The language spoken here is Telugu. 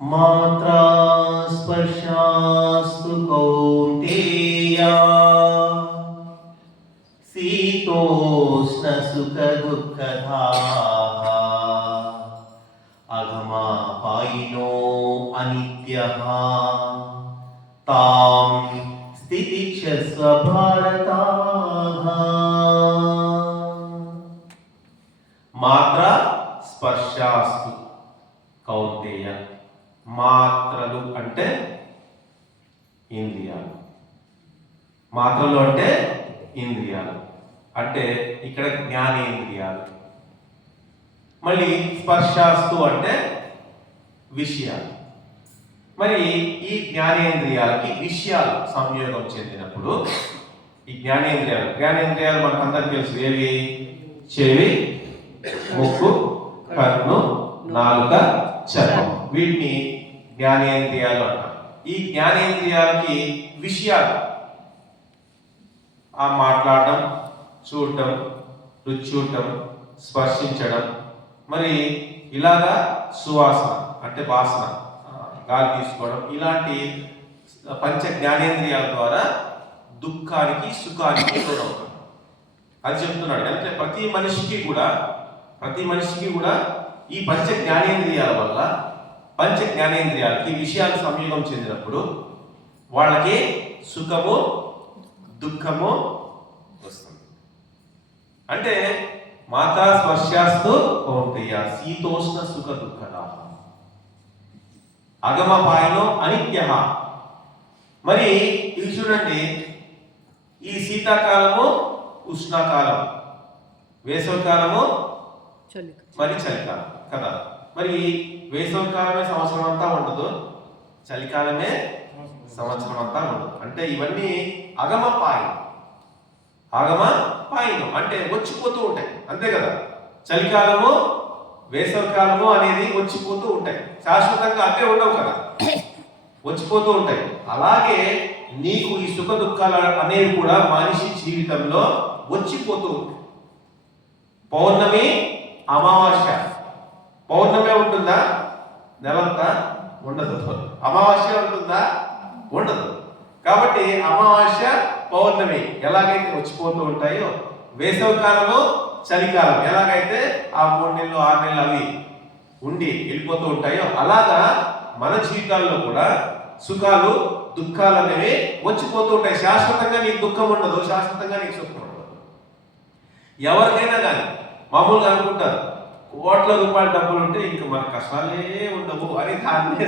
మాత్రా స్పర్శాస్తు కౌంతేయా శీతోష్ణ సుఖ దుఃఖదాః అగమాపాయినో అనిత్యః తాం స్థితిక్షస్వ భారతాః. మాత్ర స్పర్శాస్తు కౌంతేయ. మాత్రలు అంటే ఇంద్రియాలు. మాత్రలు అంటే ఇంద్రియాలు అంటే ఇక్కడ జ్ఞానేంద్రియాలు. మళ్ళీ స్పర్శాస్తు అంటే విషయాలు. మరి ఈ జ్ఞానేంద్రియాలకి విషయాలు సంయోగం చెందినప్పుడు ఈ జ్ఞానేంద్రియాలు మనకందరికి తెలుసు. ఏవి? చెవి, ముక్కు, కన్ను, నాలుక, చర్మం. వీటిని జ్ఞానేంద్రియాలు అంటారు. ఈ జ్ఞానేంద్రియాలకి విషయాలు ఆ మాట్లాడడం, చూడటం, రుచి చూడటం, స్పర్శించడం, మరి ఇలాగా సువాసన అంటే వాసన, గాలి తీసుకోవడం, ఇలాంటి పంచ జ్ఞానేంద్రియాల ద్వారా దుఃఖానికి సుఖానికి తోడవుతాం. అది చెప్తున్నాడు. అంటే ప్రతి మనిషికి కూడా ఈ పంచ జ్ఞానేంద్రియాల వల్ల పంచ జ్ఞానేంద్రియాలకి విషయాలు సంయోగం చెందినప్పుడు వాళ్ళకి సుఖము దుఃఖము వస్తుంది. అంటే మాతా స్పర్శాస్తు కౌంతేయ శీతోష్ణ సుఖ దుఃఖదాః అగమపాయినో అనిత్యః. మరి ఇది చూడండి, ఈ శీతాకాలము ఉష్ణకాలం, వేసవికాలము మరి చలికాలం కదా. మరి వేసవికాలమే సంవత్సరం అంతా ఉండదు, చలికాలమే సంవత్సరం అంతా ఉండదు. అంటే ఇవన్నీ అగమపాయినం అంటే వచ్చిపోతూ ఉంటాయి, అంతే కదా. చలికాలము వేసవికాలము అనేది వచ్చిపోతూ ఉంటాయి, శాశ్వతంగా అవే ఉండవు కదా, వచ్చిపోతూ ఉంటాయి. అలాగే నీకు ఈ సుఖ దుఃఖాలు అనేవి కూడా మనిషి జీవితంలో వచ్చిపోతూ ఉంటాయి. పౌర్ణమి, అమావాస్య. పౌర్ణమే ఉంటుందా నెలంతా? ఉండదు. అమావాస్య ఉంటుందా? ఉండదు. కాబట్టి అమావాస్య, పౌర్ణమి ఎలాగైతే వచ్చిపోతూ ఉంటాయో, వేసవికాలము, చలికాలం ఎలాగైతే ఆ 3 నెలలు 6 నెలలు అవి ఉండి వెళ్ళిపోతూ ఉంటాయో, అలాగా మన జీవితాల్లో కూడా సుఖాలు దుఃఖాలు అనేవి వచ్చిపోతూ ఉంటాయి. శాశ్వతంగా నీకు దుఃఖం ఉండదు, శాశ్వతంగా నీకు సుఖం ఉండదు. ఎవరికైనా కానీ మామూలుగా అనుకుంటారు, కోట్ల రూపాయల డబ్బులు ఉంటే ఇంక మన కష్టాలే ఉండవు అని దాన్నే